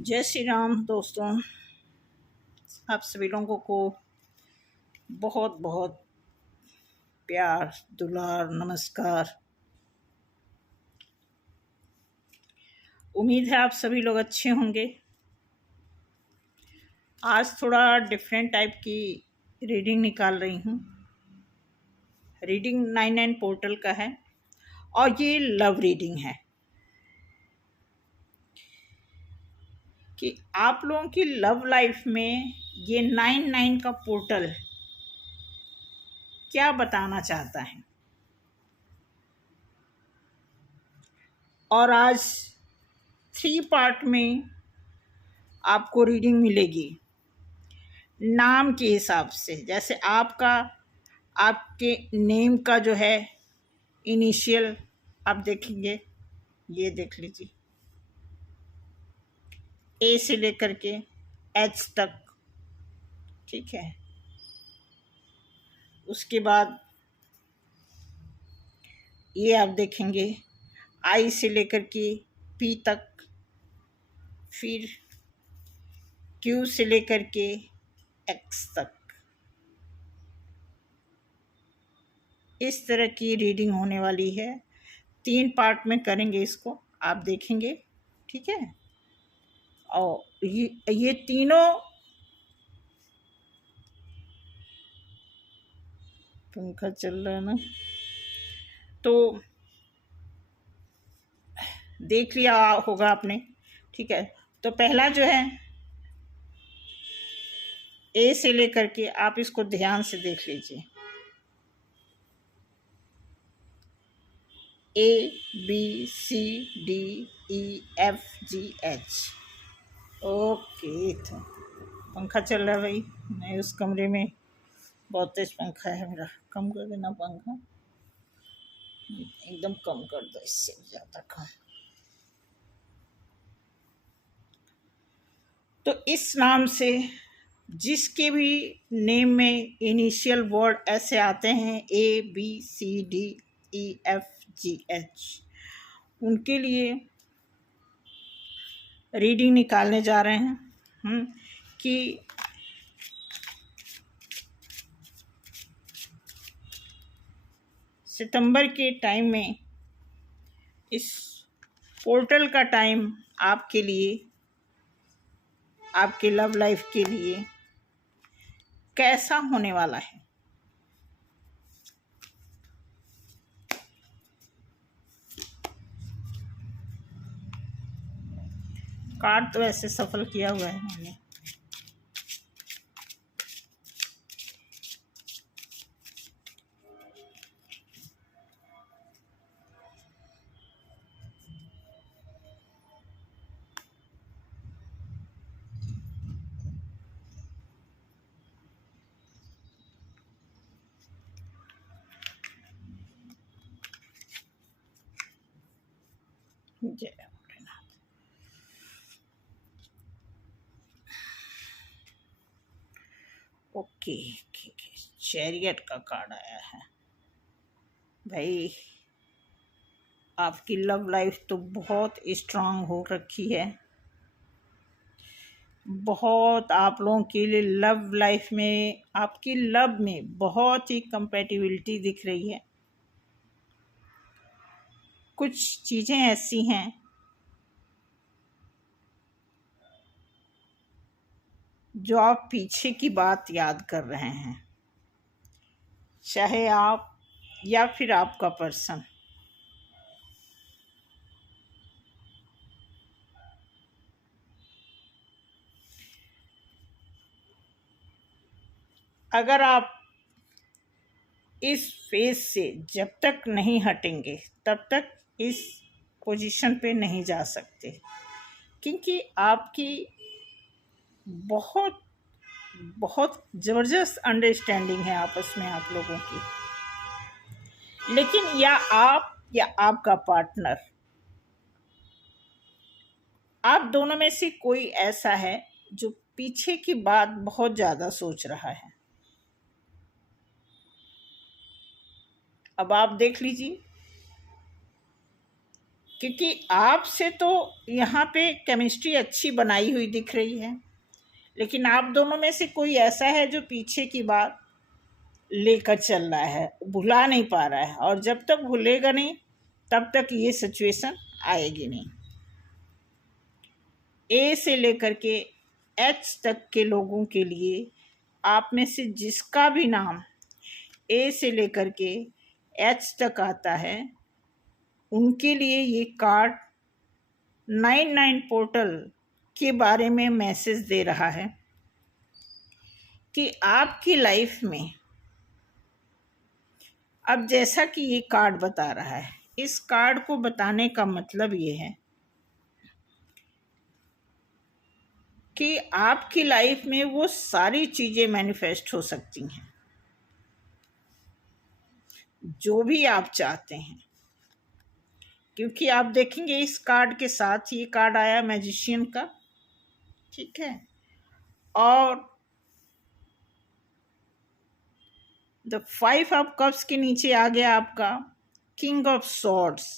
जय श्री राम दोस्तों। आप सभी लोगों को बहुत बहुत प्यार दुलार नमस्कार। उम्मीद है आप सभी लोग अच्छे होंगे। आज थोड़ा डिफरेंट टाइप की रीडिंग निकाल रही हूँ। रीडिंग 99 पोर्टल का है और ये लव रीडिंग है कि आप लोगों की लव लाइफ में ये 99 का पोर्टल क्या बताना चाहता है। और आज 3 पार्ट में आपको रीडिंग मिलेगी नाम के हिसाब से। जैसे आपके नेम का जो है इनिशियल आप देखेंगे, ये देख लीजिए, ए से लेकर के एच तक, ठीक है। उसके बाद ये आप देखेंगे आई से लेकर के पी तक, फिर क्यू से लेकर के एक्स तक। इस तरह की रीडिंग होने वाली है। 3 पार्ट में करेंगे इसको, आप देखेंगे, ठीक है। और ये तीनों पंखा चल रहा है ना, तो देख लिया होगा आपने, ठीक है। तो पहला जो है ए से लेकर के, आप इसको ध्यान से देख लीजिए। A B C D E F G H. Okay, तो पंखा चल रहा है भाई। मैं उस कमरे में बहुत तेज पंखा है मेरा, कम कर देना पंखा, एकदम कम कर दो, इससे ज़्यादा कम। तो इस नाम से जिसके भी नेम में इनिशियल वर्ड ऐसे आते हैं A B C D E F G H, उनके लिए रीडिंग निकालने जा रहे हैं कि सितंबर के टाइम में, इस पोर्टल का टाइम आपके लिए, आपके लव लाइफ के लिए कैसा होने वाला है। कार्ड तो ऐसे सफल किया हुआ है मैंने। जय भोलेनाथ। ओके, चैरियट का कार्ड आया है भाई। आपकी लव लाइफ तो बहुत स्ट्रांग हो रखी है। बहुत आप लोगों के लिए लव लाइफ में, आपकी लव में बहुत ही कंपैटिबिलिटी दिख रही है। कुछ चीज़ें ऐसी हैं जो आप पीछे की बात याद कर रहे हैं, चाहे आप या फिर आपका पर्सन। अगर आप इस फेज से जब तक नहीं हटेंगे तब तक इस पोजीशन पे नहीं जा सकते, क्योंकि आपकी बहुत बहुत ज़बरदस्त अंडरस्टैंडिंग है आपस में आप लोगों की। लेकिन या आप या आपका पार्टनर, आप दोनों में से कोई ऐसा है जो पीछे की बात बहुत ज़्यादा सोच रहा है। अब आप देख लीजिए, क्योंकि आपसे तो यहाँ पे केमिस्ट्री अच्छी बनाई हुई दिख रही है, लेकिन आप दोनों में से कोई ऐसा है जो पीछे की बात लेकर चल रहा है, भुला नहीं पा रहा है, और जब तक भूलेगा नहीं तब तक ये सिचुएशन आएगी नहीं। ए से लेकर के एच तक के लोगों के लिए आप में से जिसका भी नाम ए से लेकर के एच तक आता है, उनके लिए ये कार्ड 99 पोर्टल के बारे में मैसेज दे रहा है कि आपकी लाइफ में, अब जैसा कि ये कार्ड बता रहा है, इस कार्ड को बताने का मतलब ये है कि आपकी लाइफ में वो सारी चीज़ें मैनिफेस्ट हो सकती हैं जो भी आप चाहते हैं। क्योंकि आप देखेंगे इस कार्ड के साथ ये कार्ड आया मैजिशियन का, ठीक है, और द 5 ऑफ कप्स के नीचे आ गया आपका किंग ऑफ सॉर्ड्स।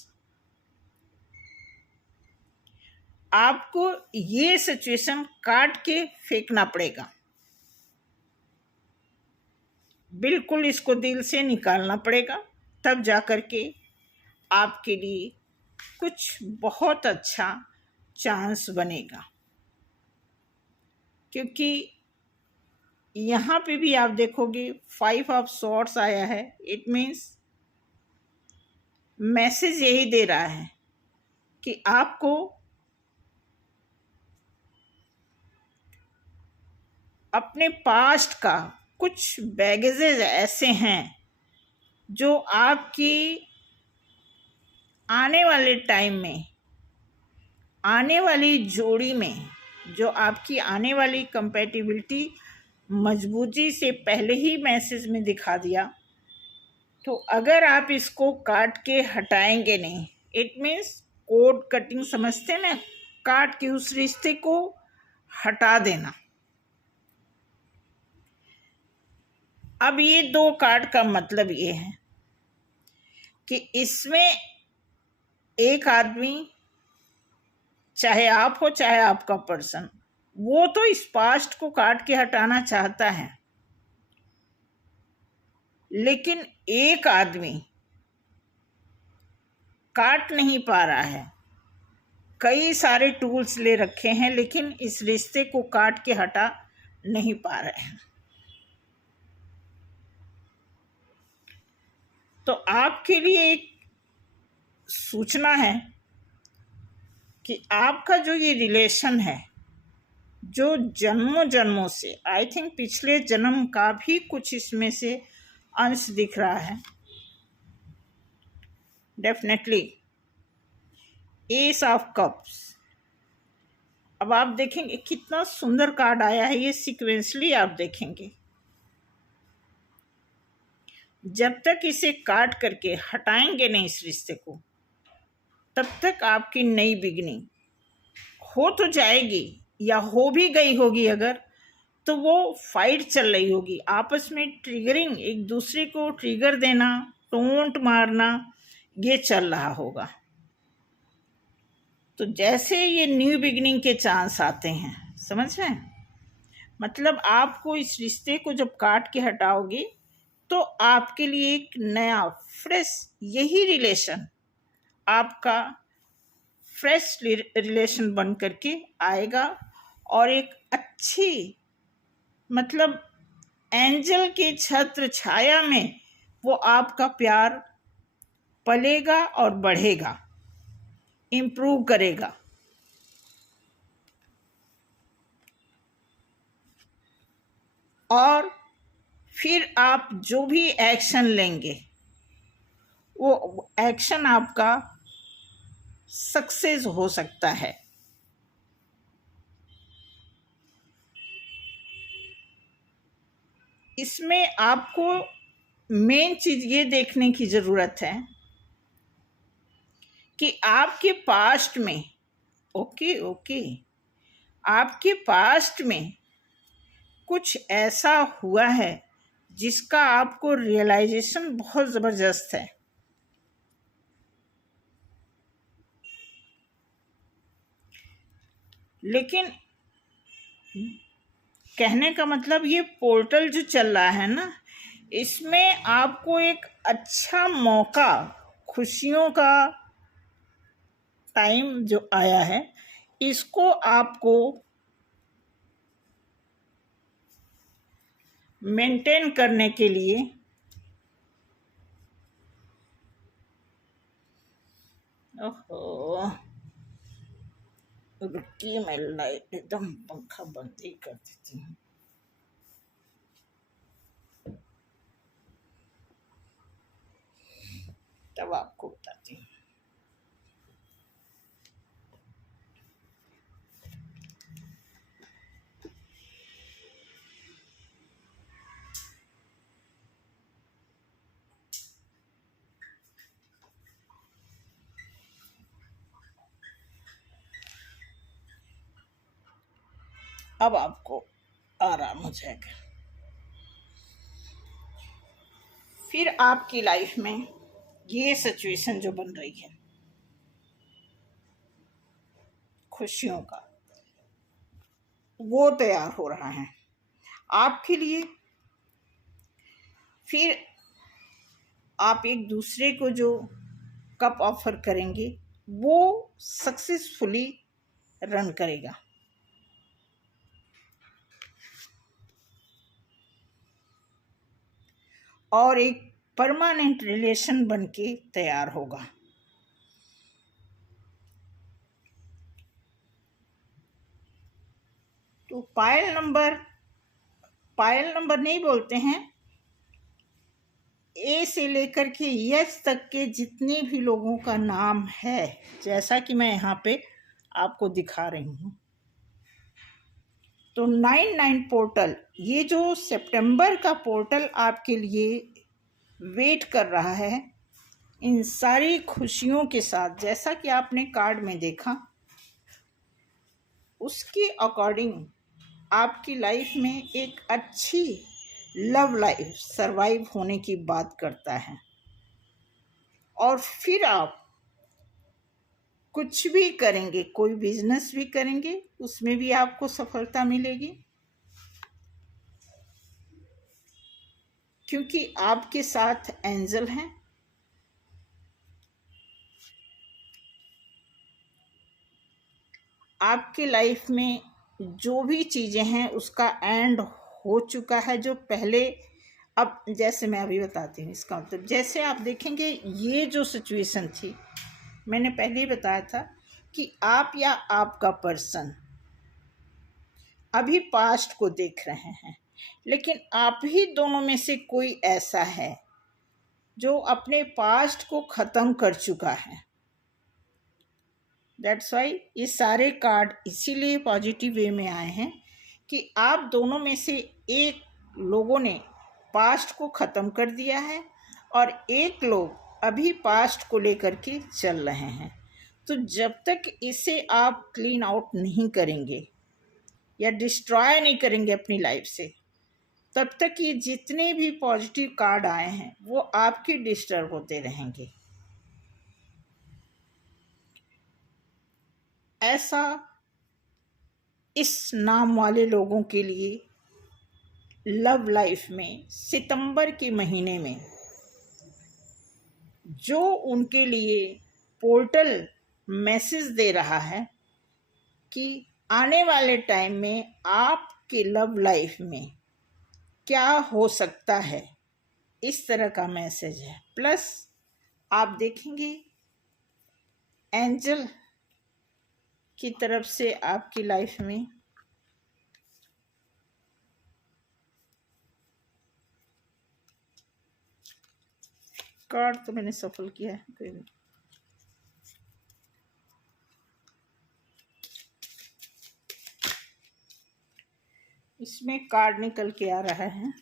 आपको ये सिचुएशन काट के फेंकना पड़ेगा, बिल्कुल इसको दिल से निकालना पड़ेगा, तब जाकर के आपके लिए कुछ बहुत अच्छा चांस बनेगा। क्योंकि यहाँ पे भी आप देखोगे 5 ऑफ सॉर्ड्स आया है, इट मीन्स मैसेज यही दे रहा है कि आपको अपने पास्ट का कुछ बैगेजेस ऐसे हैं जो आपकी आने वाले टाइम में, आने वाली जोड़ी में, जो आपकी आने वाली कंपैटिबिलिटी मजबूती से पहले ही मैसेज में दिखा दिया। तो अगर आप इसको काट के हटाएंगे नहीं, इट मीन्स कोड कटिंग समझते हैं ना, काट के उस रिश्ते को हटा देना। अब ये 2 कार्ड का मतलब ये है कि इसमें एक आदमी, चाहे आप हो चाहे आपका पर्सन, वो तो इस पास्ट को काट के हटाना चाहता है, लेकिन एक आदमी काट नहीं पा रहा है। कई सारे टूल्स ले रखे हैं लेकिन इस रिश्ते को काट के हटा नहीं पा रहे हैं। तो आपके लिए एक सूचना है कि आपका जो ये रिलेशन है, जो जन्मों जन्मों से, आई थिंक पिछले जन्म का भी कुछ इसमें से अंश दिख रहा है डेफिनेटली। एस ऑफ कप्स, अब आप देखेंगे कितना सुंदर कार्ड आया है, ये सीक्वेंसली आप देखेंगे। जब तक इसे काट करके हटाएंगे नहीं इस रिश्ते को, तब तक आपकी नई बिगनिंग हो तो जाएगी, या हो भी गई होगी अगर, तो वो फाइट चल रही होगी आपस में, ट्रिगरिंग, एक दूसरे को ट्रिगर देना, टोंट मारना, ये चल रहा होगा। तो जैसे ये न्यू बिगनिंग के चांस आते हैं, समझ रहे हैं, मतलब आपको इस रिश्ते को जब काट के हटाओगे तो आपके लिए एक नया फ्रेश, यही रिलेशन आपका फ्रेश रिलेशन बन करके आएगा, और एक अच्छी, मतलब एंजल के छत्र छाया में वो आपका प्यार पलेगा और बढ़ेगा, इम्प्रूव करेगा। और फिर आप जो भी एक्शन लेंगे वो एक्शन आपका सक्सेस हो सकता है। इसमें आपको मेन चीज़ ये देखने की ज़रूरत है कि आपके पास्ट में, आपके पास्ट में कुछ ऐसा हुआ है जिसका आपको रियलाइजेशन बहुत ज़बरदस्त है। लेकिन कहने का मतलब ये पोर्टल जो चल रहा है ना, इसमें आपको एक अच्छा मौका, खुशियों का टाइम जो आया है, इसको आपको मेंटेन करने के लिए ओहो, रुकिए, मैं लाइट एकदम पंखा बंद ही कर देती हूँ। तब आपको बताती हूँ। अब आपको आराम हो जाएगा। फिर आपकी लाइफ में ये सिचुएशन जो बन रही है खुशियों का, वो तैयार हो रहा है आपके लिए। फिर आप एक दूसरे को जो कप ऑफर करेंगे वो सक्सेसफुली रन करेगा। और एक परमानेंट रिलेशन बनके तैयार होगा। तो पायल नंबर नहीं बोलते हैं, ए से लेकर के यस तक के जितने भी लोगों का नाम है, जैसा कि मैं यहाँ पे आपको दिखा रही हूँ। तो 99 पोर्टल, ये जो सितंबर का पोर्टल आपके लिए वेट कर रहा है, इन सारी खुशियों के साथ, जैसा कि आपने कार्ड में देखा, उसके अकॉर्डिंग आपकी लाइफ में एक अच्छी लव लाइफ सरवाइव होने की बात करता है। और फिर आप कुछ भी करेंगे, कोई बिजनेस भी करेंगे, उसमें भी आपको सफलता मिलेगी, क्योंकि आपके साथ एंजल हैं। आपकी लाइफ में जो भी चीज़ें हैं उसका एंड हो चुका है, जो पहले, अब जैसे मैं अभी बताती हूँ इसका मतलब, जैसे आप देखेंगे ये जो सिचुएशन थी, मैंने पहले ही बताया था कि आप या आपका पर्सन अभी पास्ट को देख रहे हैं, लेकिन आप ही दोनों में से कोई ऐसा है जो अपने पास्ट को ख़त्म कर चुका है। दैट्स वाई ये सारे कार्ड इसीलिए पॉजिटिव वे में आए हैं कि आप दोनों में से एक लोगों ने पास्ट को ख़त्म कर दिया है और एक लोग अभी पास्ट को लेकर के चल रहे हैं। तो जब तक इसे आप क्लीन आउट नहीं करेंगे या डिस्ट्रॉय नहीं करेंगे अपनी लाइफ से, तब तक ये जितने भी पॉजिटिव कार्ड आए हैं वो आपके डिस्टर्ब होते रहेंगे। ऐसा इस नाम वाले लोगों के लिए लव लाइफ में सितंबर के महीने में जो उनके लिए पोर्टल मैसेज दे रहा है कि आने वाले टाइम में आपके लव लाइफ में क्या हो सकता है, इस तरह का मैसेज है। प्लस आप देखेंगे एंजल की तरफ से आपकी लाइफ में कार्ड तो मैंने सफल किया है, कोई नहीं। इसमें कार्ड निकल के आ रहा है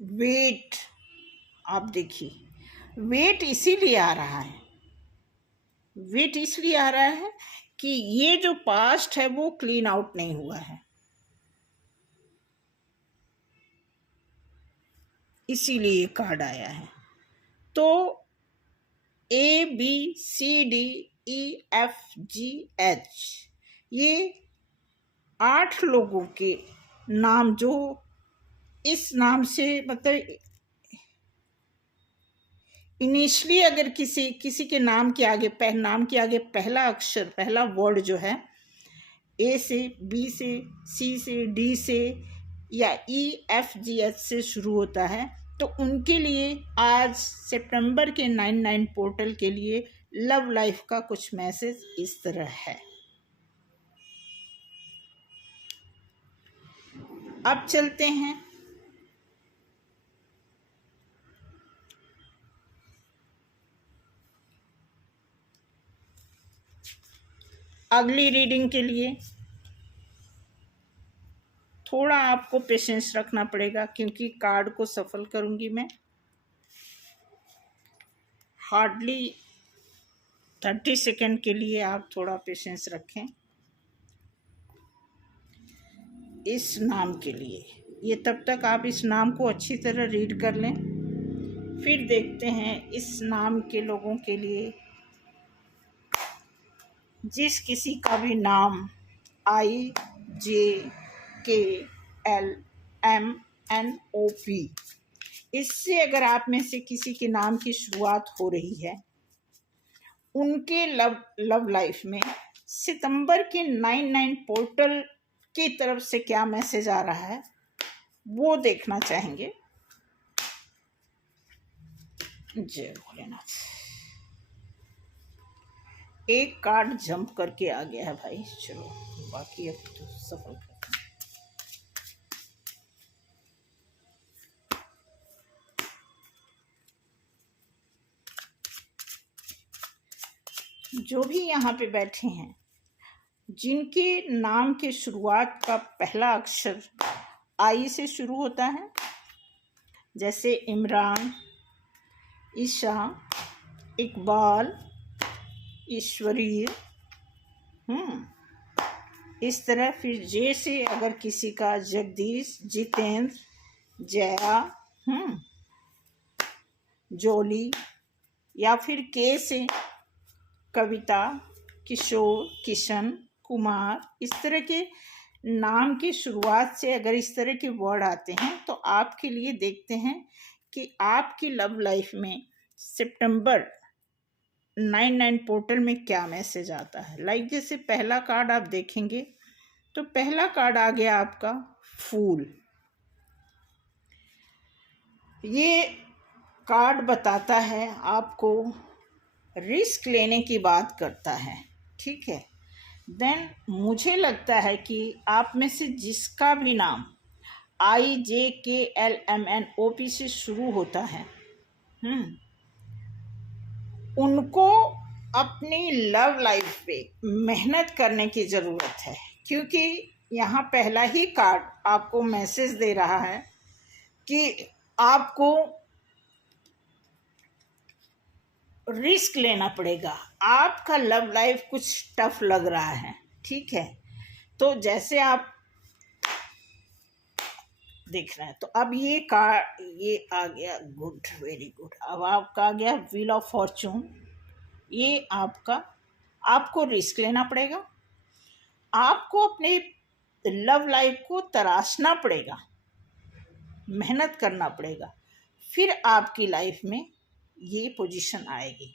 वेट। आप देखिए वेट इसीलिए आ रहा है, वेट इसलिए आ रहा है कि ये जो पास्ट है वो क्लीन आउट नहीं हुआ है। इसीलिए ये कार्ड आया है। तो ABCDEFGH, ये 8 लोगों के नाम जो इस नाम से मतलब इनिशियली अगर किसी के नाम के आगे पहला अक्षर, पहला वर्ड जो है A से, B से, C से, D से या EFGH से शुरू होता है, तो उनके लिए आज सितंबर के 99 पोर्टल के लिए लव लाइफ का कुछ मैसेज इस तरह है। अब चलते हैं अगली रीडिंग के लिए। थोड़ा आपको पेशेंस रखना पड़ेगा क्योंकि कार्ड को सफल करूंगी मैं। हार्डली 30 सेकेंड के लिए आप थोड़ा पेशेंस रखें इस नाम के लिए। ये तब तक आप इस नाम को अच्छी तरह रीड कर लें, फिर देखते हैं इस नाम के लोगों के लिए जिस किसी का भी नाम IJKLMNOP, इससे अगर आप में से किसी के नाम की शुरुआत हो रही है, उनके लव लाइफ में सितंबर के 99 पोर्टल की तरफ से क्या मैसेज आ रहा है वो देखना चाहेंगे। जय भोलेनाथ। एक कार्ड जंप करके आ गया है भाई, चलो बाकी अब तो सफल करते हैं। जो भी यहाँ पे बैठे हैं, जिनके नाम के शुरुआत का पहला अक्षर आई से शुरू होता है, जैसे इमरान, ईशा, इकबाल, ईश्वरीय, इस तरह। फिर जे से अगर किसी का जगदीश, जितेंद्र, जया, जोली, या फिर के से कविता, किशोर, किशन, कुमार, इस तरह के नाम की शुरुआत से अगर इस तरह के वर्ड आते हैं तो आपके लिए देखते हैं कि आपकी लव लाइफ में सितंबर 99 पोर्टल में क्या मैसेज आता है। लाइक जैसे पहला कार्ड आप देखेंगे तो पहला कार्ड आ गया आपका फूल। ये कार्ड बताता है आपको रिस्क लेने की बात करता है, ठीक है। देन मुझे लगता है कि आप में से जिसका भी नाम IJKLMNOP से शुरू होता है, उनको अपनी लव लाइफ पे मेहनत करने की ज़रूरत है, क्योंकि यहाँ पहला ही कार्ड आपको मैसेज दे रहा है कि आपको रिस्क लेना पड़ेगा। आपका लव लाइफ कुछ टफ लग रहा है, ठीक है। तो जैसे आप देख रहे हैं, तो अब ये कार्ड ये आ गया, गुड, वेरी गुड। अब आपका आ गया व्हील ऑफ फॉर्चून। ये आपको रिस्क लेना पड़ेगा, आपको अपने लव लाइफ को तराशना पड़ेगा, मेहनत करना पड़ेगा, फिर आपकी लाइफ में ये पोजीशन आएगी।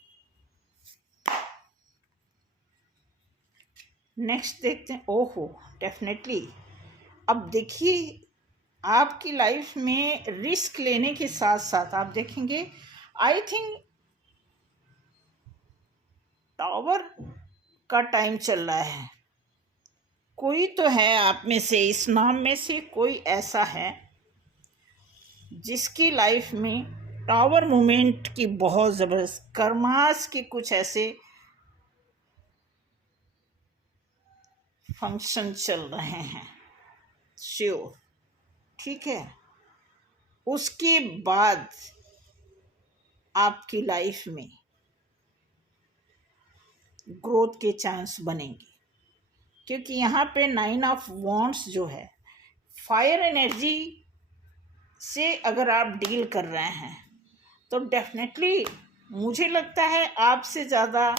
नेक्स्ट देखते हैं। ओहो, डेफिनेटली। अब देखिए आपकी लाइफ में रिस्क लेने के साथ साथ आप देखेंगे, आई थिंक टावर का टाइम चल रहा है। कोई तो है आप में से, इस नाम में से कोई ऐसा है जिसकी लाइफ में टावर मूवमेंट की बहुत ज़बरदस्त कर्मास के कुछ ऐसे फंक्शन चल रहे हैं, श्योर, ठीक है। उसके बाद आपकी लाइफ में ग्रोथ के चांस बनेंगे, क्योंकि यहाँ पे 9 ऑफ वॉन्ड्स जो है फायर एनर्जी से अगर आप डील कर रहे हैं तो डेफिनेटली मुझे लगता है आपसे ज़्यादा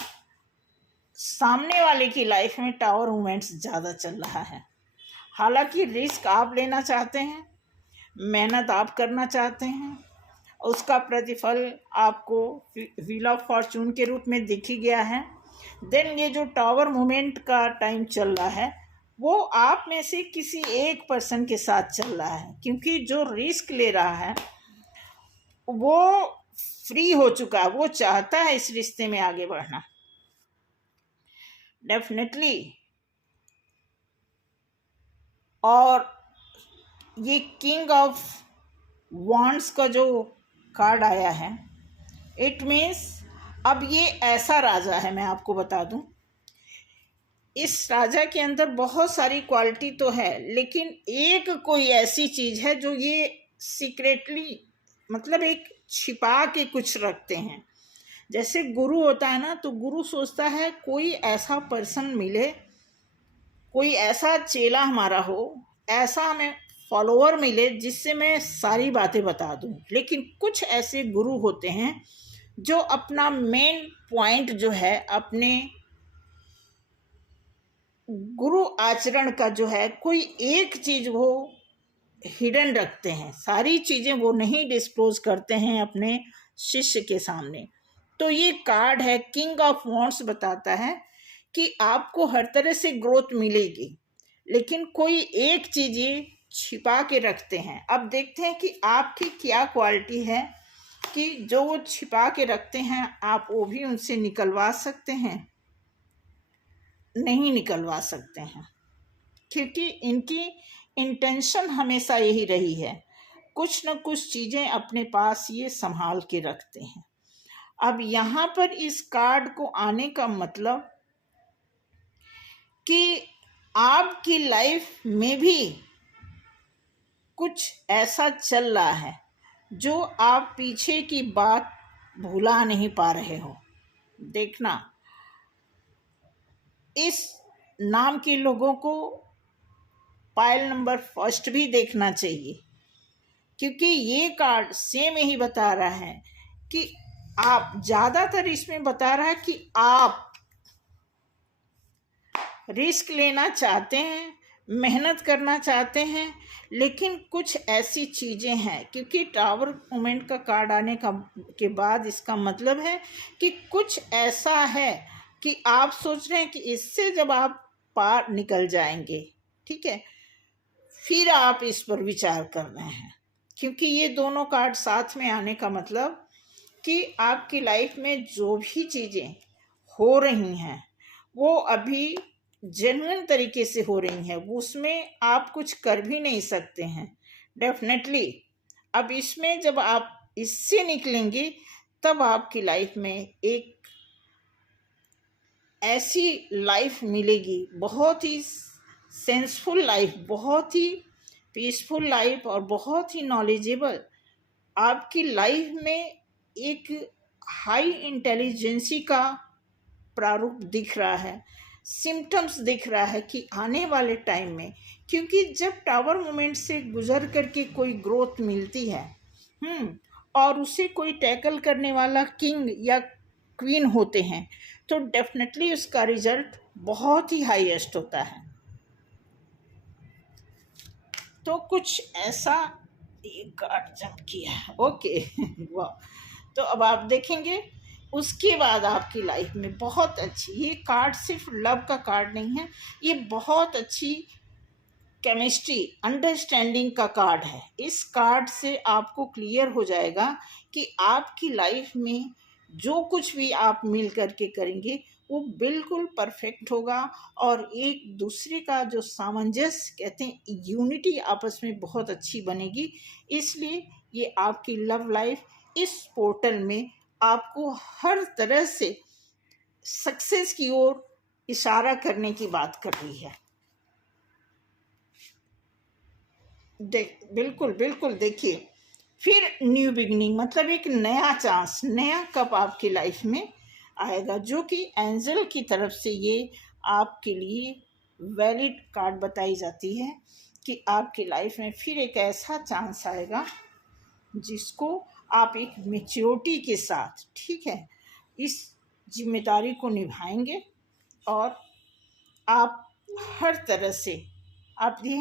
सामने वाले की लाइफ में टावर मूवमेंट्स ज़्यादा चल रहा है। हालांकि रिस्क आप लेना चाहते हैं, मेहनत आप करना चाहते हैं, उसका प्रतिफल आपको व्हील ऑफ फॉर्चून के रूप में दिख ही गया है। देन ये जो टावर मूवमेंट का टाइम चल रहा है वो आप में से किसी एक पर्सन के साथ चल रहा है, क्योंकि जो रिस्क ले रहा है वो फ्री हो चुका है, वो चाहता है इस रिश्ते में आगे बढ़ना। डेफिनेटली। और ये किंग ऑफ वॉन्ड्स का जो कार्ड आया है, इट मीन्स अब ये ऐसा राजा है, मैं आपको बता दूं, इस राजा के अंदर बहुत सारी क्वालिटी तो है, लेकिन एक कोई ऐसी चीज है जो ये सीक्रेटली, मतलब एक छिपा के कुछ रखते हैं। जैसे गुरु होता है ना, तो गुरु सोचता है कोई ऐसा पर्सन मिले, कोई ऐसा चेला हमारा हो, ऐसा हमें फॉलोअर मिले जिससे मैं सारी बातें बता दूं। लेकिन कुछ ऐसे गुरु होते हैं जो अपना मेन पॉइंट जो है, अपने गुरु आचरण का जो है, कोई एक चीज वो हिडन रखते हैं, सारी चीजें वो नहीं डिस्क्लोज करते हैं अपने शिष्य के सामने। तो ये कार्ड है किंग ऑफ वॉन्ड्स, बताता है कि आपको हर तरह से ग्रोथ मिलेगी, लेकिन कोई एक चीज ये छिपा के रखते हैं। अब देखते हैं कि आपकी क्या क्वालिटी है कि जो वो छिपा के रखते हैं आप वो भी उनसे निकलवा सकते हैं, नहीं निकलवा सकते हैं, क्योंकि इनकी इंटेंशन हमेशा यही रही है, कुछ न कुछ चीजें अपने पास ये संभाल के रखते हैं। अब यहाँ पर इस कार्ड को आने का मतलब कि आपकी लाइफ में भी कुछ ऐसा चल रहा है जो आप पीछे की बात भुला नहीं पा रहे हो। देखना, इस नाम के लोगों को पाइल नंबर फर्स्ट भी देखना चाहिए, क्योंकि ये कार्ड सेम यही बता रहा है कि आप, ज़्यादातर इसमें बता रहा है कि आप रिस्क लेना चाहते हैं, मेहनत करना चाहते हैं, लेकिन कुछ ऐसी चीज़ें हैं, क्योंकि टावर मूवमेंट का कार्ड आने के बाद इसका मतलब है कि कुछ ऐसा है कि आप सोच रहे हैं कि इससे जब आप पार निकल जाएंगे, ठीक है, फिर आप इस पर विचार कर रहे हैं। क्योंकि ये दोनों कार्ड साथ में आने का मतलब कि आपकी लाइफ में जो भी चीज़ें हो रही हैं वो अभी जेन्युइन तरीके से हो रही हैं, उसमें आप कुछ कर भी नहीं सकते हैं। डेफिनेटली अब इसमें जब आप इससे निकलेंगे तब आपकी लाइफ में एक ऐसी लाइफ मिलेगी, बहुत ही सेंसफुल लाइफ, बहुत ही पीसफुल लाइफ और बहुत ही नॉलेजेबल। आपकी लाइफ में एक हाई इंटेलिजेंसी का प्रारूप दिख रहा है, सिम्टम्स दिख रहा है कि आने वाले टाइम में, क्योंकि जब टावर मोमेंट से गुजर करके कोई ग्रोथ मिलती है और उसे कोई टैकल करने वाला किंग या क्वीन होते हैं, तो डेफिनेटली उसका रिजल्ट बहुत ही हाईएस्ट होता है। तो कुछ ऐसा एक कार्ड जंप किया, ओके वाह। तो अब आप देखेंगे उसके बाद आपकी लाइफ में बहुत अच्छी, ये कार्ड सिर्फ लव का कार्ड नहीं है, ये बहुत अच्छी केमिस्ट्री, अंडरस्टैंडिंग का कार्ड है। इस कार्ड से आपको क्लियर हो जाएगा कि आपकी लाइफ में जो कुछ भी आप मिल करके करेंगे वो बिल्कुल परफेक्ट होगा, और एक दूसरे का जो सामंजस्य कहते हैं, यूनिटी आपस में बहुत अच्छी बनेगी। इसलिए ये आपकी लव लाइफ इस पोर्टल में आपको हर तरह से सक्सेस की ओर इशारा करने की बात कर रही है। बिल्कुल बिल्कुल। देखिए, फिर न्यू बिगिनिंग, मतलब एक नया चांस, नया कप आपकी लाइफ में आएगा, जो कि एंजल की तरफ से ये आपके लिए वैलिड कार्ड बताई जाती है कि आपकी लाइफ में फिर एक ऐसा चांस आएगा जिसको आप एक मैच्योरिटी के साथ, ठीक है, इस जिम्मेदारी को निभाएंगे और आप हर तरह से, आप ये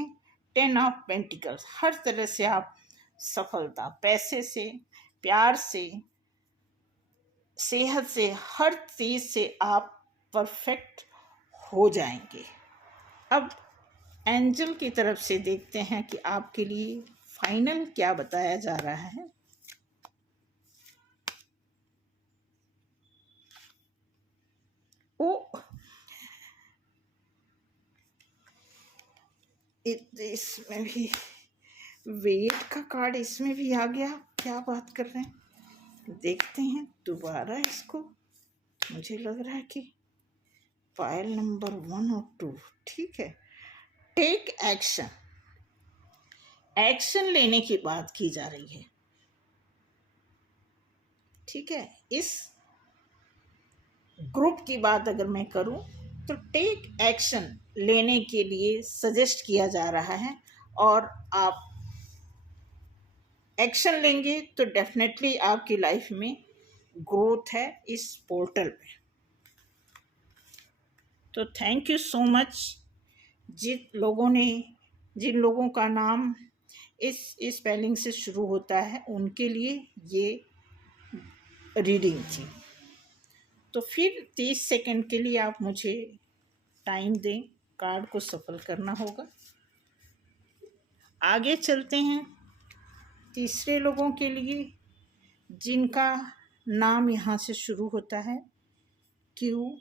10 ऑफ पेंटिकल्स, हर तरह से आप सफलता, पैसे से, प्यार से, सेहत से, हर चीज से आप परफेक्ट हो जाएंगे। अब एंजल की तरफ से देखते हैं कि आपके लिए फाइनल क्या बताया जा रहा है। ओ, इसमें भी वेट का कार्ड इसमें भी आ गया, क्या बात कर रहे हैं। देखते हैं दोबारा इसको, मुझे लग रहा है कि फाइल नंबर 1 और 2, ठीक है। टेक एक्शन, एक्शन लेने की बात की जा रही है, ठीक है। इस ग्रुप की बात अगर मैं करूं तो टेक एक्शन लेने के लिए सजेस्ट किया जा रहा है, और आप एक्शन लेंगे तो डेफिनेटली आपकी लाइफ में ग्रोथ है इस पोर्टल में। तो थैंक यू सो मच जिन लोगों का नाम इस स्पेलिंग से शुरू होता है, उनके लिए ये रीडिंग थी। तो फिर 30 सेकंड के लिए आप मुझे टाइम दें, कार्ड को सफल करना होगा। आगे चलते हैं तीसरे लोगों के लिए, जिनका नाम यहाँ से शुरू होता है QRSTUVWX।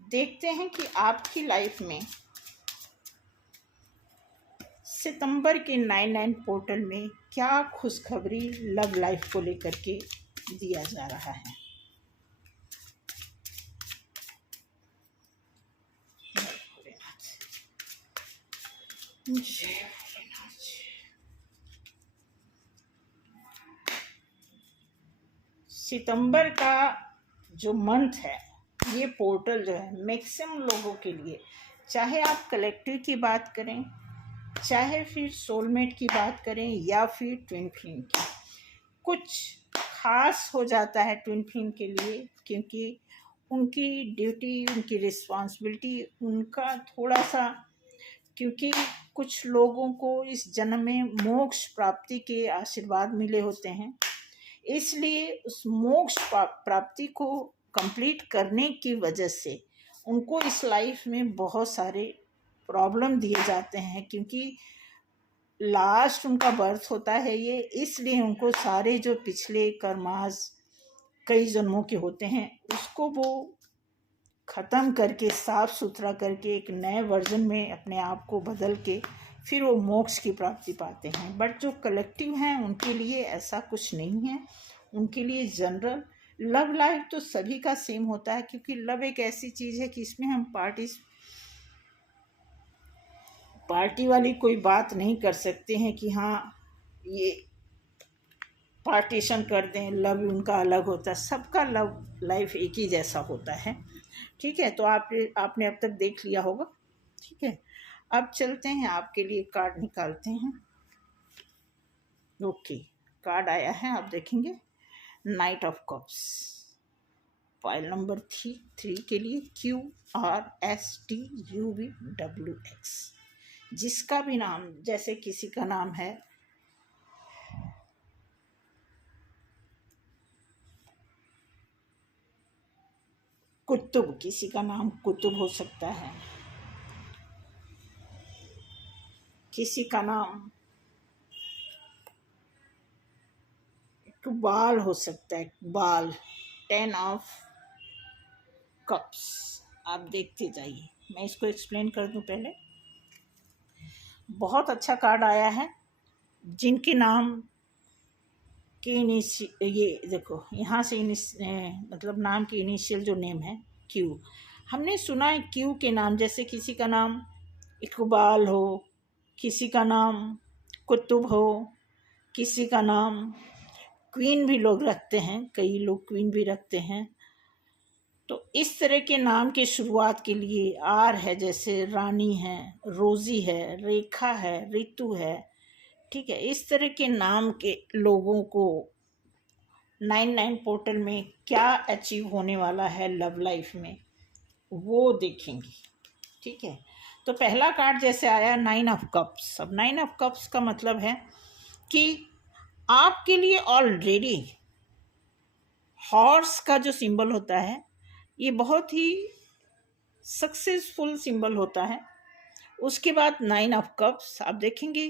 देखते हैं कि आपकी लाइफ में सितंबर के 9/9 पोर्टल में क्या खुशखबरी लव लाइफ को लेकर के दिया जा रहा है। सितंबर का जो मंथ है, ये पोर्टल जो है मैक्सिमम लोगों के लिए, चाहे आप कलेक्टिव की बात करें, चाहे फिर सोलमेट की बात करें, या फिर ट्विन फ्लेम की, कुछ खास हो जाता है ट्विन फ्लेम के लिए, क्योंकि उनकी ड्यूटी, उनकी रिस्पॉन्सिबिलिटी, उनका थोड़ा सा, क्योंकि कुछ लोगों को इस जन्म में मोक्ष प्राप्ति के आशीर्वाद मिले होते हैं, इसलिए उस मोक्ष प्राप्ति को कंप्लीट करने की वजह से उनको इस लाइफ में बहुत सारे प्रॉब्लम दिए जाते हैं, क्योंकि लास्ट उनका बर्थ होता है ये, इसलिए उनको सारे जो पिछले कर्मास कई जन्मों के होते हैं, उसको वो ख़त्म करके, साफ सुथरा करके, एक नए वर्जन में अपने आप को बदल के फिर वो मोक्ष की प्राप्ति पाते हैं। बट जो कलेक्टिव हैं उनके लिए ऐसा कुछ नहीं है, उनके लिए जनरल लव लाइफ तो सभी का सेम होता है, क्योंकि लव एक ऐसी चीज़ है कि इसमें हम पार्टी वाली कोई बात नहीं कर सकते हैं कि हाँ ये पार्टीशन कर दें, लव उनका अलग होता है, सबका लव लाइफ एक ही जैसा होता है, ठीक है। तो आपने अब तक देख लिया होगा, ठीक है। अब चलते हैं, आपके लिए कार्ड निकालते हैं। ओके, कार्ड आया है, आप देखेंगे night of cups, file number 3 के लिए QRSTUVWX। जिसका भी नाम, जैसे किसी का नाम है कुतुब, किसी का नाम कुतुब हो सकता है, किसी का नाम इकबाल हो सकता है, इकबाल। 10 ऑफ कप्स, आप देखते जाइए, मैं इसको एक्सप्लेन कर दूं पहले। बहुत अच्छा कार्ड आया है, जिनके नाम के ये देखो यहाँ से मतलब नाम के इनिशियल जो नेम है क्यू, हमने सुना है क्यू के नाम, जैसे किसी का नाम इकबाल हो, किसी का नाम कुतुब हो, किसी का नाम क्वीन भी लोग रखते हैं, कई लोग क्वीन भी रखते हैं। तो इस तरह के नाम की शुरुआत के लिए आर है, जैसे रानी है, रोज़ी है, रेखा है, रितु है, ठीक है। इस तरह के नाम के लोगों को 99 पोर्टल में क्या अचीव होने वाला है लव लाइफ में, वो देखेंगे, ठीक है। तो पहला कार्ड जैसे आया 9 ऑफ कप्स। अब 9 ऑफ कप्स का मतलब है कि आपके लिए ऑलरेडी हॉर्स का जो सिंबल होता है ये बहुत ही सक्सेसफुल सिंबल होता है। उसके बाद 9 ऑफ कप्स आप देखेंगे,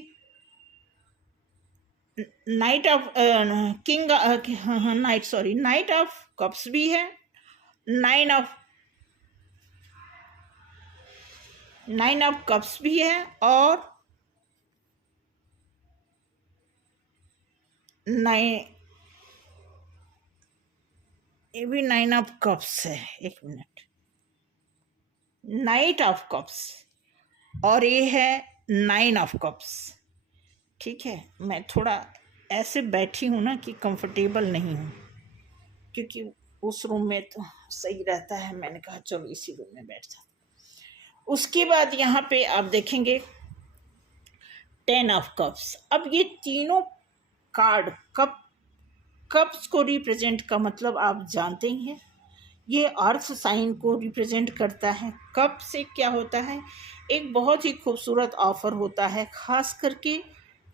night of king, night of cups भी है, 9 ऑफ कप्स भी है, और 9, ये भी 9 ऑफ कप्स है। एक मिनट, नाइट ऑफ कप्स और ये है 9 ऑफ कप्स, ठीक है। मैं थोड़ा ऐसे बैठी हूँ ना कि कंफर्टेबल नहीं हूँ, क्योंकि उस रूम में तो सही रहता है, मैंने कहा चलो इसी रूम में बैठ जाते। उसके बाद यहाँ पे आप देखेंगे 10 ऑफ कप्स। अब ये तीनों कार्ड कप्स को रिप्रेजेंट का मतलब आप जानते ही हैं, ये अर्थ साइन को रिप्रेजेंट करता है। कप से क्या होता है, एक बहुत ही खूबसूरत ऑफर होता है, खास करके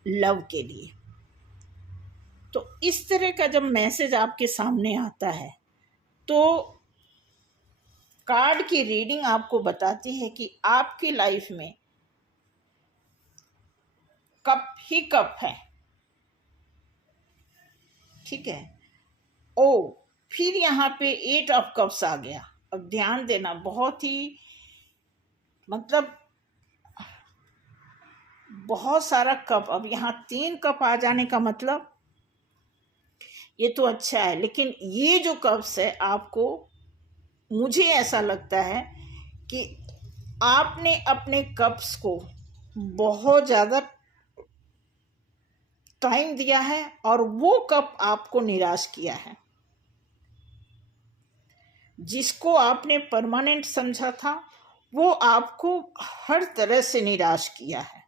लव के लिए। तो इस तरह का जब मैसेज आपके सामने आता है तो कार्ड की रीडिंग आपको बताती है कि आपकी लाइफ में कप ही कप है, ठीक है। ओ, फिर यहाँ पे 8 ऑफ कप्स आ गया। अब ध्यान देना, बहुत ही मतलब बहुत सारा कप। अब यहाँ 3 कप आ जाने का मतलब ये तो अच्छा है, लेकिन ये जो कप्स है आपको, मुझे ऐसा लगता है कि आपने अपने कप्स को बहुत ज़्यादा टाइम दिया है और वो कप आपको निराश किया है। जिसको आपने परमानेंट समझा था वो आपको हर तरह से निराश किया है,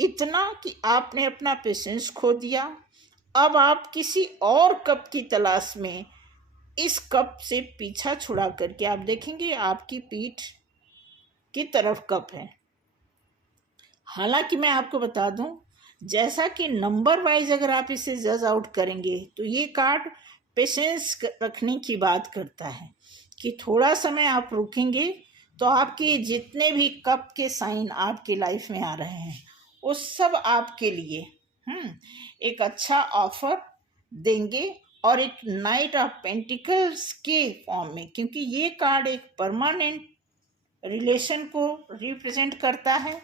इतना कि आपने अपना पेशेंस खो दिया। अब आप किसी और कप की तलाश में इस कप से पीछा छुड़ा करके आप देखेंगे आपकी पीठ की तरफ कप है। हालांकि मैं आपको बता दूं, जैसा कि नंबर वाइज अगर आप इसे जज आउट करेंगे तो ये कार्ड पेशेंस रखने की बात करता है कि थोड़ा समय आप रुकेंगे तो आपके जितने भी कप के साइन आपकी लाइफ में आ रहे हैं वो सब आपके लिए एक अच्छा ऑफर देंगे, और एक नाइट ऑफ पेंटिकल्स के फॉर्म में, क्योंकि ये कार्ड एक परमानेंट रिलेशन को रिप्रेजेंट करता है।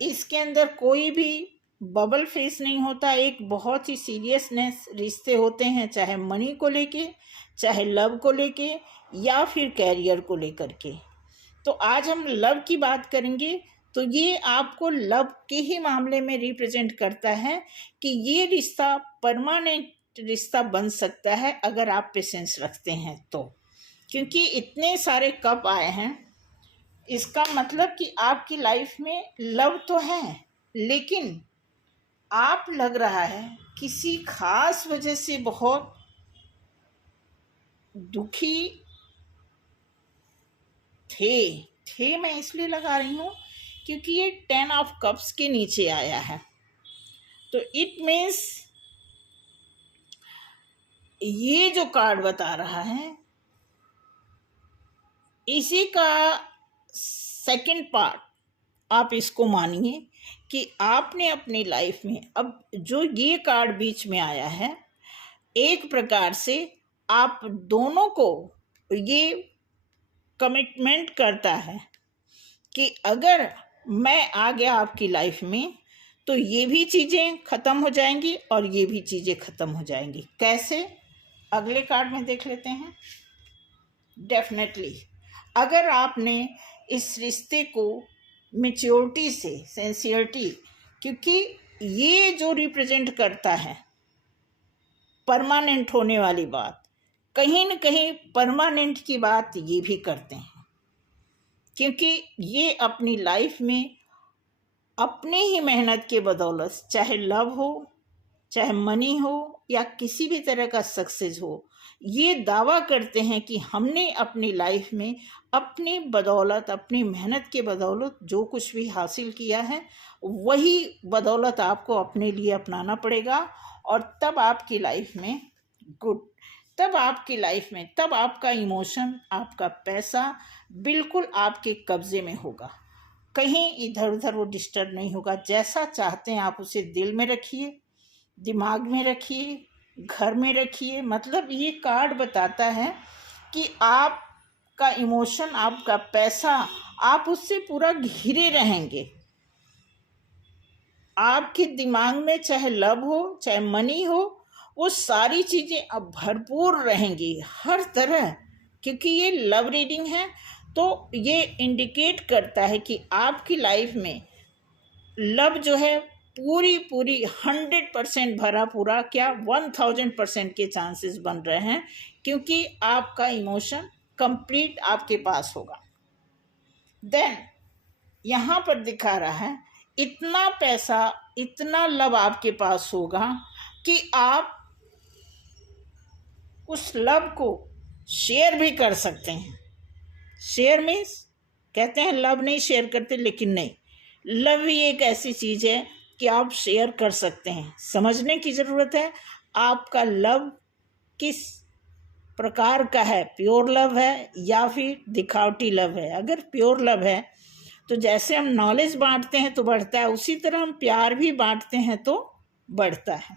इसके अंदर कोई भी बबल फेस नहीं होता, एक बहुत ही सीरियसनेस रिश्ते होते हैं, चाहे मनी को लेके, चाहे लव को लेके, या फिर कैरियर को लेकर के। तो आज हम लव की बात करेंगे, तो ये आपको लव के ही मामले में रिप्रेजेंट करता है कि ये रिश्ता परमानेंट रिश्ता बन सकता है अगर आप पेशेंस रखते हैं तो। क्योंकि इतने सारे कप आए हैं, इसका मतलब कि आपकी लाइफ में लव तो है, लेकिन आप लग रहा है किसी खास वजह से बहुत दुखी थे। मैं इसलिए लगा रही हूँ क्योंकि ये 10 ऑफ कप्स के नीचे आया है, तो इट मीन्स ये जो कार्ड बता रहा है इसी का सेकंड पार्ट आप इसको मानिए कि आपने अपनी लाइफ में, अब जो ये कार्ड बीच में आया है, एक प्रकार से आप दोनों को ये कमिटमेंट करता है कि अगर मैं आ गया आपकी लाइफ में तो ये भी चीज़ें ख़त्म हो जाएंगी और ये भी चीज़ें ख़त्म हो जाएंगी। कैसे, अगले कार्ड में देख लेते हैं। डेफिनेटली अगर आपने इस रिश्ते को मैच्योरिटी से, सिंसियरिटी, क्योंकि ये जो रिप्रेजेंट करता है परमानेंट होने वाली बात, कहीं न कहीं परमानेंट की बात ये भी करते हैं, क्योंकि ये अपनी लाइफ में अपनी ही मेहनत के बदौलत, चाहे लव हो, चाहे मनी हो, या किसी भी तरह का सक्सेस हो, ये दावा करते हैं कि हमने अपनी लाइफ में अपनी बदौलत, अपनी मेहनत के बदौलत जो कुछ भी हासिल किया है, वही बदौलत आपको अपने लिए अपनाना पड़ेगा। और तब आपकी लाइफ में गुड, तब आपकी लाइफ में, तब आपका इमोशन, आपका पैसा बिल्कुल आपके कब्जे में होगा, कहीं इधर उधर वो डिस्टर्ब नहीं होगा। जैसा चाहते हैं आप उसे दिल में रखिए, दिमाग में रखिए, घर में रखिए। मतलब ये कार्ड बताता है कि आपका इमोशन, आपका पैसा, आप उससे पूरा घिरे रहेंगे। आपके दिमाग में चाहे लव हो, चाहे मनी हो, वो सारी चीज़ें अब भरपूर रहेंगी हर तरह, क्योंकि ये लव रीडिंग है। तो ये इंडिकेट करता है कि आपकी लाइफ में लव जो है पूरी पूरी 100% भरा पूरा, क्या 1000% के चांसेस बन रहे हैं, क्योंकि आपका इमोशन कंप्लीट आपके पास होगा। देन यहाँ पर दिखा रहा है इतना पैसा, इतना लव आपके पास होगा कि आप उस लव को शेयर भी कर सकते हैं। शेयर मीन्स, कहते हैं लव नहीं शेयर करते, लेकिन नहीं, लव ही एक ऐसी चीज़ है कि आप शेयर कर सकते हैं। समझने की ज़रूरत है आपका लव किस प्रकार का है, प्योर लव है या फिर दिखावटी लव है। अगर प्योर लव है तो जैसे हम नॉलेज बांटते हैं तो बढ़ता है, उसी तरह हम प्यार भी बांटते हैं तो बढ़ता है।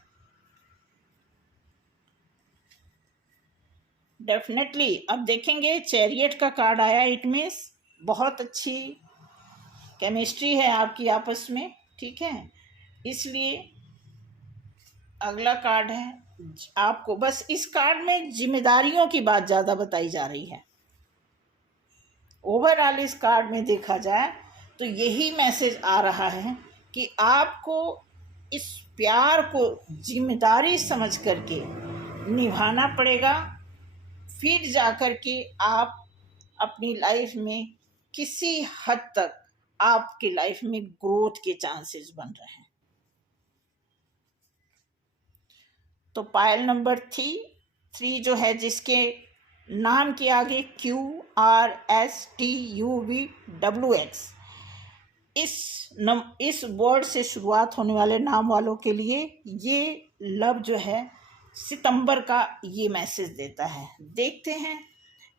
डेफिनेटली अब देखेंगे चैरियट का कार्ड आया। इट मीन्स बहुत अच्छी केमिस्ट्री है आपकी आपस में, ठीक है। इसलिए अगला कार्ड है आपको, बस इस कार्ड में जिम्मेदारियों की बात ज़्यादा बताई जा रही है। ओवरऑल इस कार्ड में देखा जाए तो यही मैसेज आ रहा है कि आपको इस प्यार को जिम्मेदारी समझ करके निभाना पड़ेगा, फिर जाकर के आप अपनी लाइफ में किसी हद तक आपकी लाइफ में ग्रोथ के चांसेस बन रहे हैं। तो पायल नंबर 3 जो है, जिसके नाम के आगे QRSTUVWX, इस वर्ड से शुरुआत होने वाले नाम वालों के लिए ये लव जो है सितंबर का ये मैसेज देता है। देखते हैं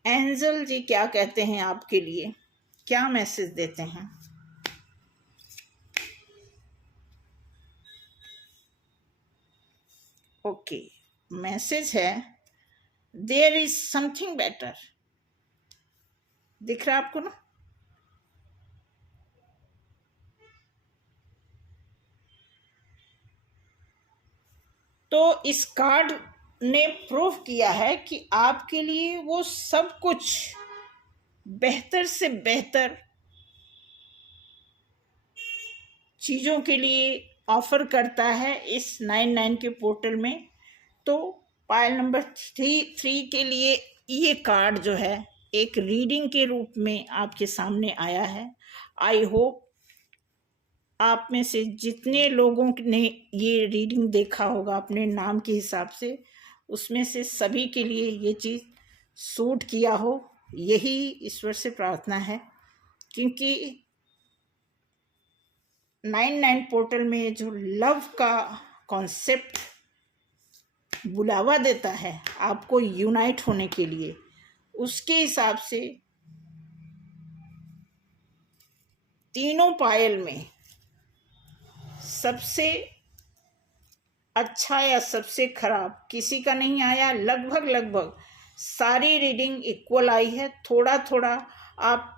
एंजल जी क्या कहते हैं आपके लिए, क्या मैसेज देते हैं। ओके, मैसेज है देयर इज समथिंग बेटर। दिख रहा है आपको ना? तो इस कार्ड ने प्रूफ किया है कि आपके लिए वो सब कुछ बेहतर से बेहतर चीज़ों के लिए ऑफर करता है इस 99 के पोर्टल में। तो पायल नंबर 3 के लिए ये कार्ड जो है एक रीडिंग के रूप में आपके सामने आया है। आई होप आप में से जितने लोगों ने ये रीडिंग देखा होगा अपने नाम के हिसाब से, उसमें से सभी के लिए ये चीज़ सूट किया हो, यही ईश्वर से प्रार्थना है। क्योंकि 99 पोर्टल में जो लव का कॉन्सेप्ट बुलावा देता है आपको यूनाइट होने के लिए, उसके हिसाब से तीनों पायल में सबसे अच्छा या सबसे खराब किसी का नहीं आया। लगभग सारी रीडिंग इक्वल आई है। थोड़ा थोड़ा आप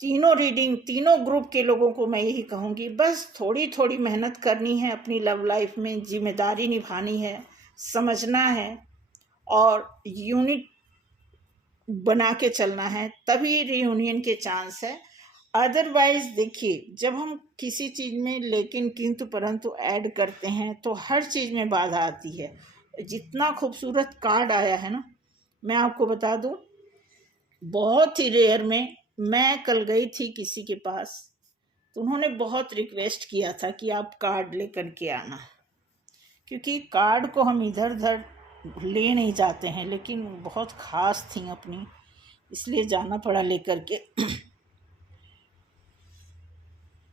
तीनों ग्रुप के लोगों को मैं यही कहूँगी, बस थोड़ी थोड़ी मेहनत करनी है अपनी लव लाइफ में, जिम्मेदारी निभानी है, समझना है और यूनिट बना के चलना है, तभी रियूनियन के चांस है। अदरवाइज देखिए, जब हम किसी चीज़ में लेकिन किंतु परंतु ऐड करते हैं तो हर चीज़ में बाधा आती है। जितना खूबसूरत कार्ड आया है ना, मैं आपको बता दूं, बहुत ही रेयर में। मैं कल गई थी किसी के पास, तो उन्होंने बहुत रिक्वेस्ट किया था कि आप कार्ड लेकर के आना, क्योंकि कार्ड को हम इधर उधर ले नहीं जाते हैं, लेकिन बहुत ख़ास थी अपनी, इसलिए जाना पड़ा लेकर के।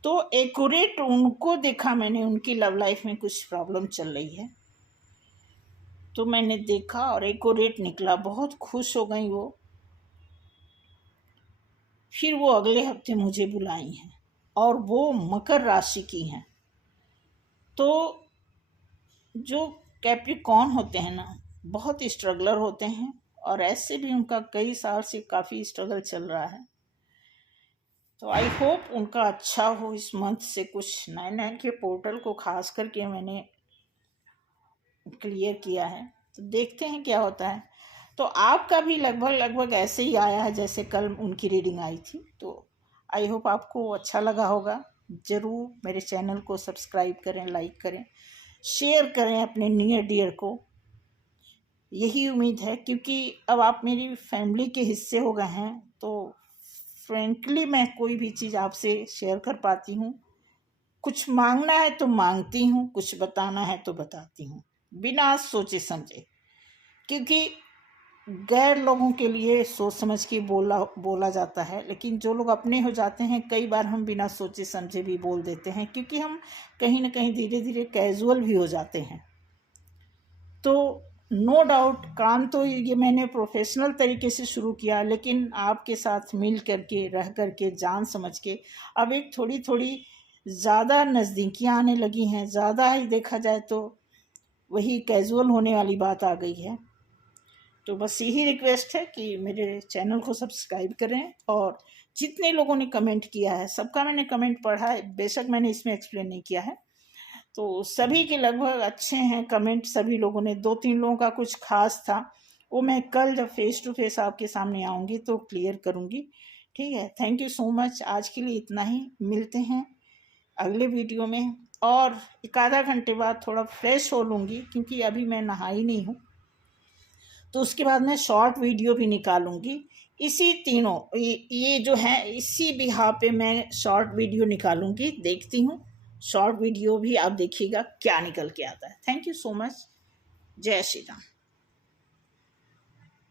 तो एक्यूरेट उनको देखा मैंने, उनकी लव लाइफ में कुछ प्रॉब्लम चल रही है, तो मैंने देखा और एक्यूरेट निकला, बहुत खुश हो गई वो। फिर वो अगले हफ्ते मुझे बुलाई हैं और वो मकर राशि की हैं। तो जो कैप्रिकॉर्न होते हैं ना, बहुत स्ट्रगलर होते हैं, और ऐसे भी उनका कई साल से काफ़ी स्ट्रगल चल रहा है। तो आई होप उनका अच्छा हो। इस मंथ से कुछ नए नए के पोर्टल को खास करके मैंने क्लियर किया है, तो देखते हैं क्या होता है। तो आपका भी लगभग ऐसे ही आया है जैसे कल उनकी रीडिंग आई थी। तो आई होप आपको अच्छा लगा होगा। ज़रूर मेरे चैनल को सब्सक्राइब करें, लाइक करें, शेयर करें अपने नियर डियर को। यही उम्मीद है, क्योंकि अब आप मेरी फैमिली के हिस्से हो गए हैं, तो फ्रेंकली मैं कोई भी चीज़ आपसे शेयर कर पाती हूँ। कुछ मांगना है तो मांगती हूँ, कुछ बताना है तो बताती हूँ, बिना सोचे समझे। क्योंकि गैर लोगों के लिए सोच समझ के बोला जाता है, लेकिन जो लोग अपने हो जाते हैं, कई बार हम बिना सोचे समझे भी बोल देते हैं, क्योंकि हम कहीं ना कहीं धीरे धीरे कैजुअल भी हो जाते हैं। तो नो डाउट काम तो ये मैंने प्रोफेशनल तरीके से शुरू किया, लेकिन आपके साथ मिल करके, रह करके, जान समझ के अब एक थोड़ी थोड़ी ज़्यादा नज़दीकियाँ आने लगी हैं। ज़्यादा ही देखा जाए तो वही कैजुअल होने वाली बात आ गई है। तो बस यही रिक्वेस्ट है कि मेरे चैनल को सब्सक्राइब करें। और जितने लोगों ने कमेंट किया है, सबका मैंने कमेंट पढ़ा है, बेशक मैंने इसमें एक्सप्लेन नहीं किया है, तो सभी के लगभग अच्छे हैं कमेंट। सभी लोगों ने, 2-3 लोगों का कुछ खास था, वो मैं कल जब फेस टू फेस आपके सामने आऊँगी तो क्लियर करूँगी। ठीक है, थैंक यू सो मच। आज के लिए इतना ही, मिलते हैं अगले वीडियो में। और एक आधा घंटे बाद थोड़ा फ्रेश हो लूँगी, क्योंकि अभी मैं नहाई नहीं हूँ, तो उसके बाद मैं शॉर्ट वीडियो भी निकालूंगी। इसी तीनों ये जो है, इसी बिहार पे मैं शॉर्ट वीडियो निकालूंगी। देखती हूँ, शॉर्ट वीडियो भी आप देखिएगा क्या निकल के आता है। Thank you so much. जय श्री राम।